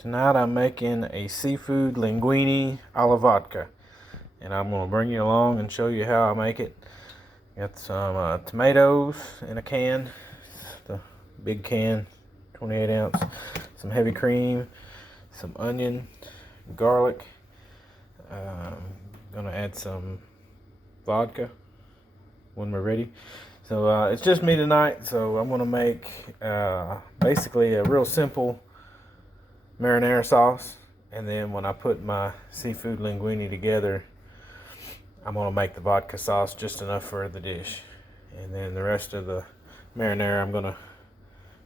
Tonight I'm making a seafood linguine alla vodka, and I'm going to bring you along and show you how I make it. Got some tomatoes in a can, the big can, 28 ounce, some heavy cream, some onion, garlic. Going to add some vodka when we're ready. So it's just me tonight, so I'm going to make basically a real simple marinara sauce, and then when I put my seafood linguine together, I'm going to make the vodka sauce just enough for the dish, and then the rest of the marinara I'm going to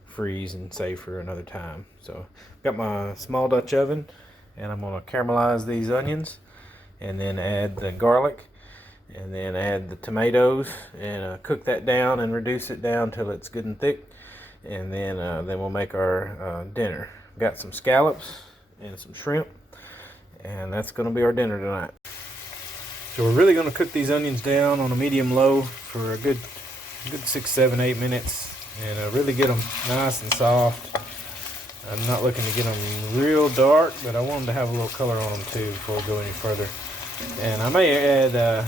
freeze and save for another time. So got my small Dutch oven, and I'm going to caramelize these onions and then add the garlic and then add the tomatoes and cook that down and reduce it down till it's good and thick, and then we'll make our dinner. Got some scallops and some shrimp, and that's going to be our dinner tonight. So we're really going to cook these onions down on a medium-low for a good 6, 7, 8 minutes, and really get them nice and soft. I'm not looking to get them real dark, but I want them to have a little color on them too before we go any further. And I may add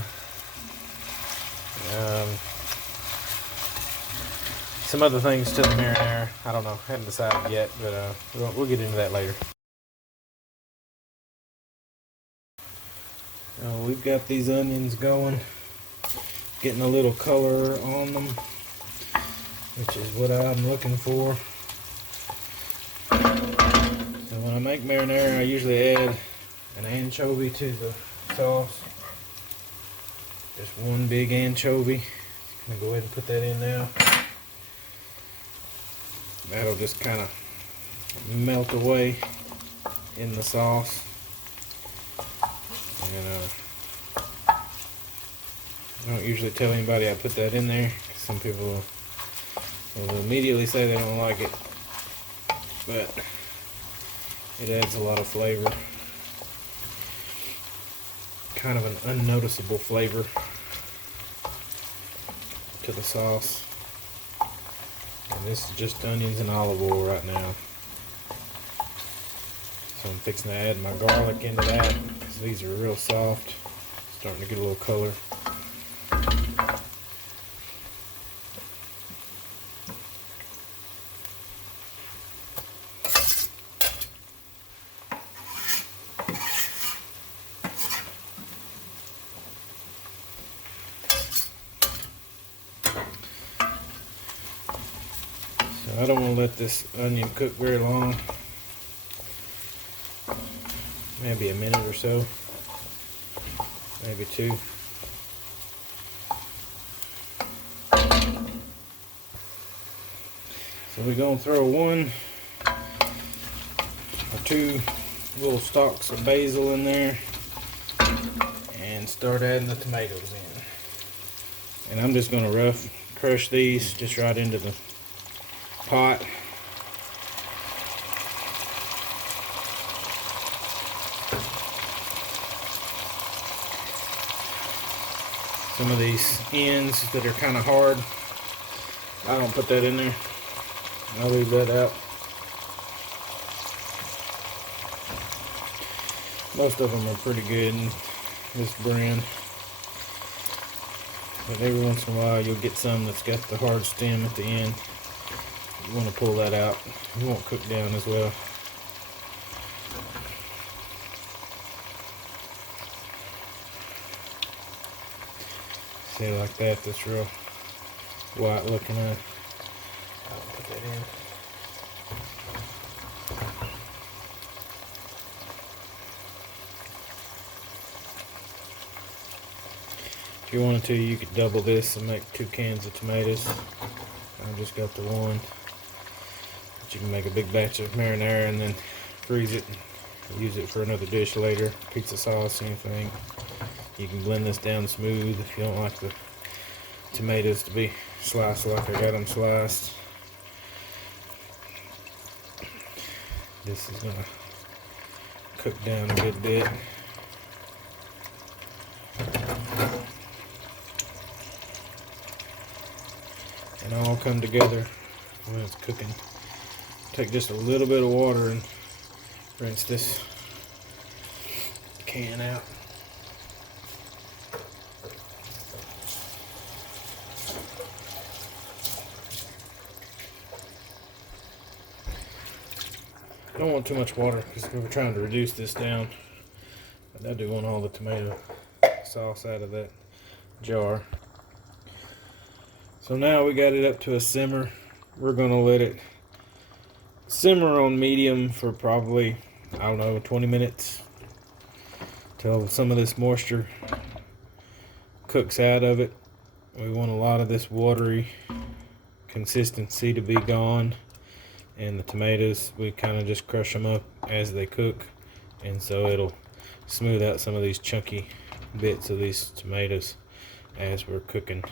some other things to the marinara. I don't know, haven't decided yet, but we'll get into that later. We've got these onions going, getting a little color on them, which is what I'm looking for. So when I make marinara, I usually add an anchovy to the sauce. Just one big anchovy. I'm gonna go ahead and put that in now. That'll just kind of melt away in the sauce. And I don't usually tell anybody I put that in there, 'cause some people will immediately say they don't like it, but it adds a lot of flavor, kind of an unnoticeable flavor to the sauce. And this is just onions and olive oil right now. So I'm fixing to add my garlic into that, because these are real soft, starting to get a little color. I don't want to let this onion cook very long, maybe a minute or so, maybe 2. So we're going to throw 1 or 2 little stalks of basil in there and start adding the tomatoes in. And I'm just going to rough crush these just right into the pot. Some of these ends that are kind of hard, I don't put that in there. I'll leave that out. Most of them are pretty good in this brand, but every once in a while you'll get some that's got the hard stem at the end. You want to pull that out. It won't cook down as well. See, like that, that's real white looking at. I'll put that in. If you wanted to, you could double this and make 2 cans of tomatoes. I just got the 1. But you can make a big batch of marinara and then freeze it and use it for another dish later. Pizza sauce, anything. You can blend this down smooth if you don't like the tomatoes to be sliced like I got them sliced. This is going to cook down a good bit. And all come together when it's cooking. Take just a little bit of water and rinse this can out. I don't want too much water because we were trying to reduce this down. But I do want all the tomato sauce out of that jar. So now we got it up to a simmer. We're going to let it simmer on medium for probably, I don't know, 20 minutes till some of this moisture cooks out of it. We want a lot of this watery consistency to be gone. And the tomatoes, we kind of just crush them up as they cook, and so it'll smooth out some of these chunky bits of these tomatoes as we're cooking.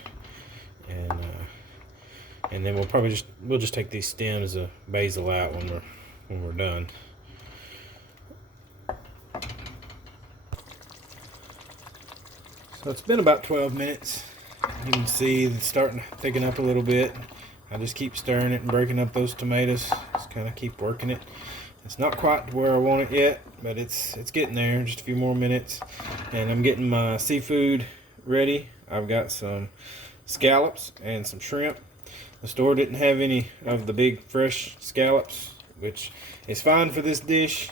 And then we'll just take these stems of basil out when we're done. So it's been about 12 minutes. You can see it's starting to thicken up a little bit. I just keep stirring it and breaking up those tomatoes. Just kind of keep working it. It's not quite where I want it yet, but it's getting there. Just a few more minutes. And I'm getting my seafood ready. I've got some scallops and some shrimp. The store didn't have any of the big fresh scallops, which is fine for this dish.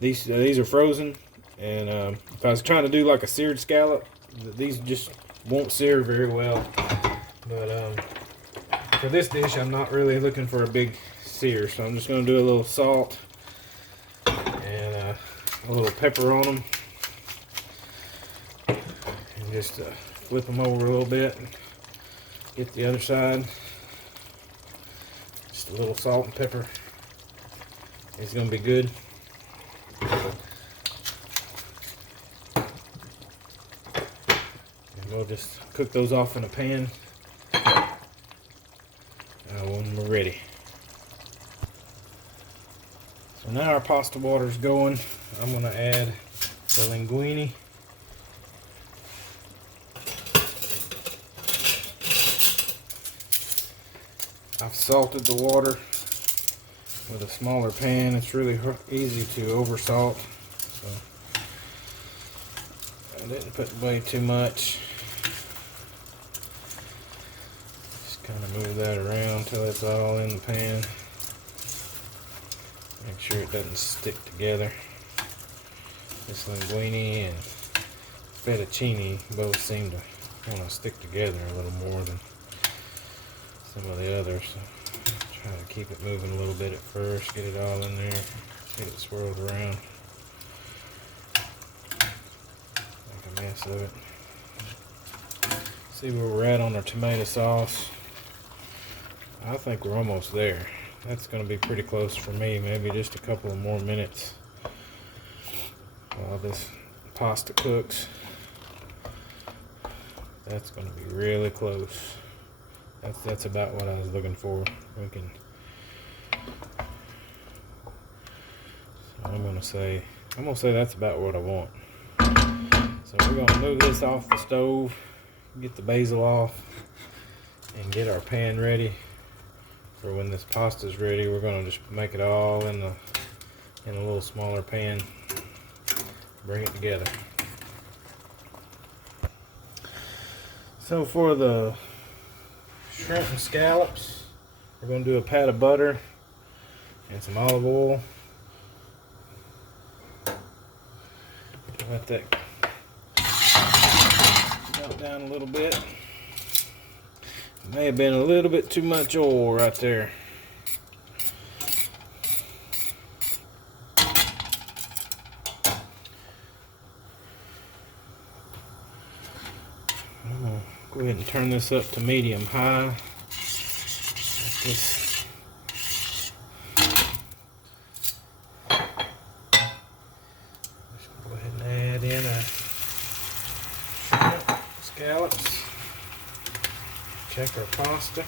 These are frozen. And if I was trying to do like a seared scallop, these just won't sear very well. But for this dish, I'm not really looking for a big sear, so I'm just going to do a little salt and a little pepper on them, and just flip them over a little bit. Get the other side. Just a little salt and pepper. It's going to be good. And we'll just cook those off in a pan when we're ready. So now our pasta water's going. I'm going to add the linguine. I've salted the water with a smaller pan. It's really easy to over salt, so I didn't put way too much. Kind of move that around until it's all in the pan. Make sure it doesn't stick together. This linguine and fettuccine both seem to want to stick together a little more than some of the others. So try to keep it moving a little bit at first, get it all in there, get it swirled around. Make a mess of it. See where we're at on our tomato sauce. I think we're almost there. That's going to be pretty close for me. Maybe just a couple of more minutes while this pasta cooks. That's going to be really close. That's about what I was looking for. So I'm gonna say that's about what I want. So we're gonna move this off the stove, get the basil off, and get our pan ready. For when this pasta's ready, we're gonna just make it all in a little smaller pan. Bring it together. So for the shrimp and scallops, we're gonna do a pat of butter and some olive oil. Let that melt down a little bit. May have been a little bit too much oil right there. I'm gonna go ahead and turn this up to medium high. Like this. Just go ahead and add in a shrimp, scallops. Check our pasta.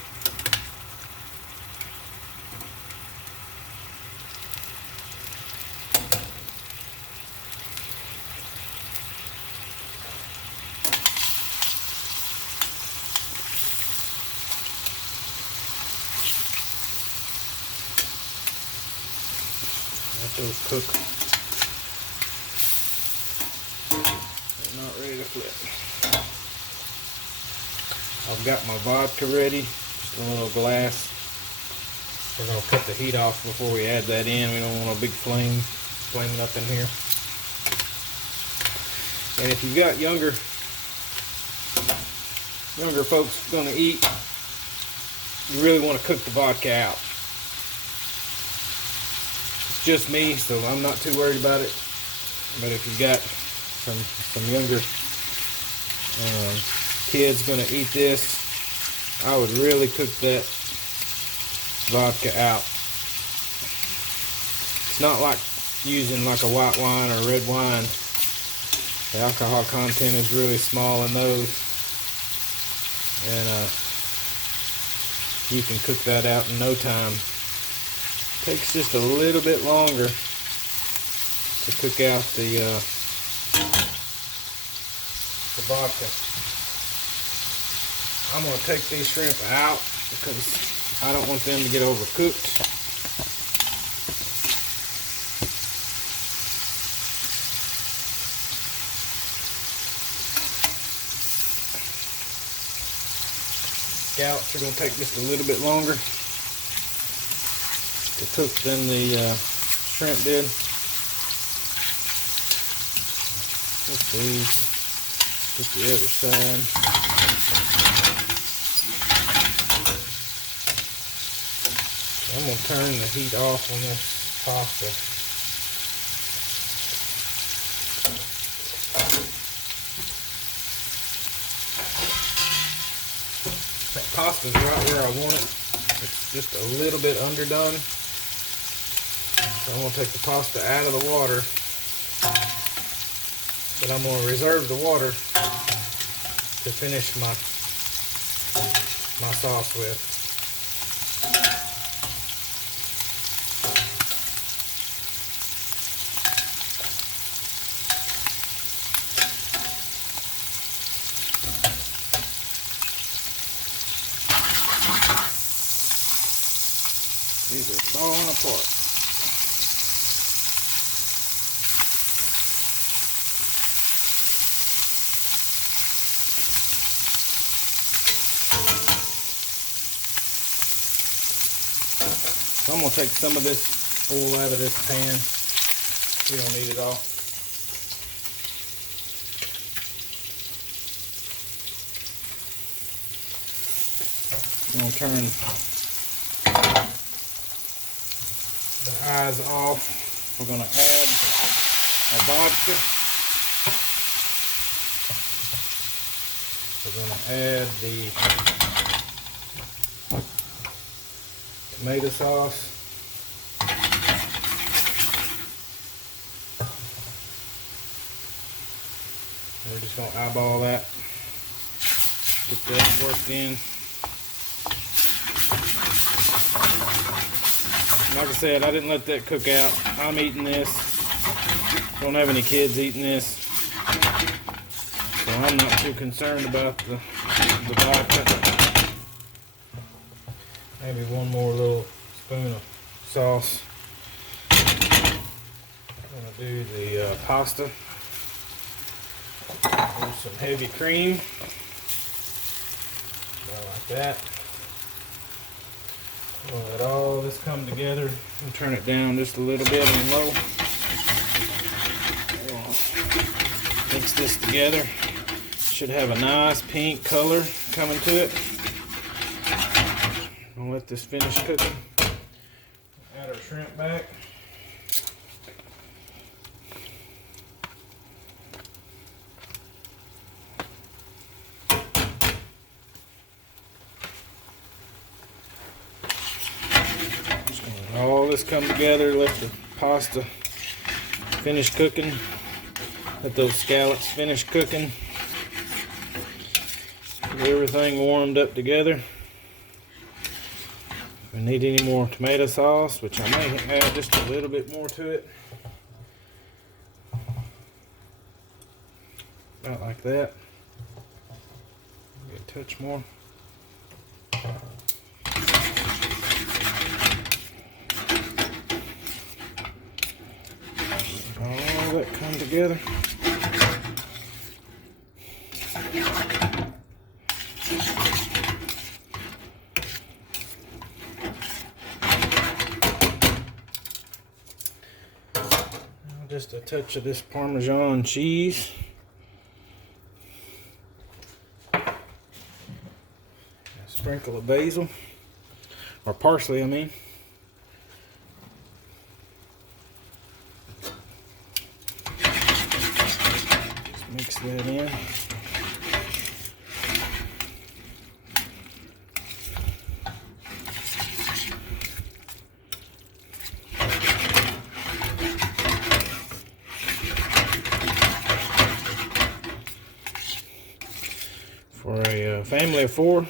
Let those cook flip. I've got my vodka ready, just a little glass. We're going to cut the heat off before we add that in. We don't want a big flame flaming up in here. And if you've got younger folks going to eat, you really want to cook the vodka out. It's just me, so I'm not too worried about it. But if you've got some younger kids going to eat this, I would really cook that vodka out. It's not like using like a white wine or red wine. The alcohol content is really small in those, and you can cook that out in no time. Takes just a little bit longer to cook out the vodka. I'm going to take these shrimp out because I don't want them to get overcooked. Scallops are going to take just a little bit longer to cook than the shrimp did. Put these, put the other side. I'm going to turn the heat off on this pasta. That pasta's right where I want it. It's just a little bit underdone. So I'm going to take the pasta out of the water. But I'm going to reserve the water to finish my sauce with. These are falling apart. So I'm going to take some of this oil out of this pan. We don't need it all. I'm going to turn the eyes off. We're going to add our vodka. We're going to add the tomato sauce. We're just going to eyeball that. Get that worked in. Like I said, I didn't let that cook out. I'm eating this. Don't have any kids eating this. So I'm not too concerned about the vodka. Maybe one more little spoon of sauce. I'm going to do the pasta. Do some heavy cream. About like that. We'll let all this come together and turn it down just a little bit on low. We'll mix this together. Should have a nice pink color coming to it. I'll let this finish cooking. Add our shrimp back. All this come together, let the pasta finish cooking, let those scallops finish cooking, get everything warmed up together. If we need any more tomato sauce, which I may add just a little bit more to it, about like that, maybe a touch more. All that come together. just a touch of this Parmesan cheese. A sprinkle of basil, or parsley, I mean. Just mix that in. For a family of 4,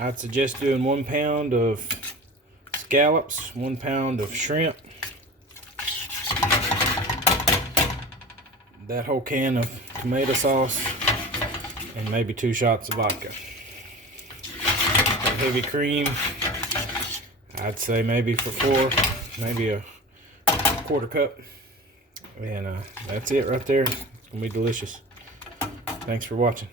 I'd suggest doing 1 pound of scallops, 1 pound of shrimp, that whole can of tomato sauce, and maybe 2 shots of vodka. Heavy cream, I'd say maybe for 4, maybe a 1/4 cup. And that's it right there. It's gonna be delicious. Thanks for watching.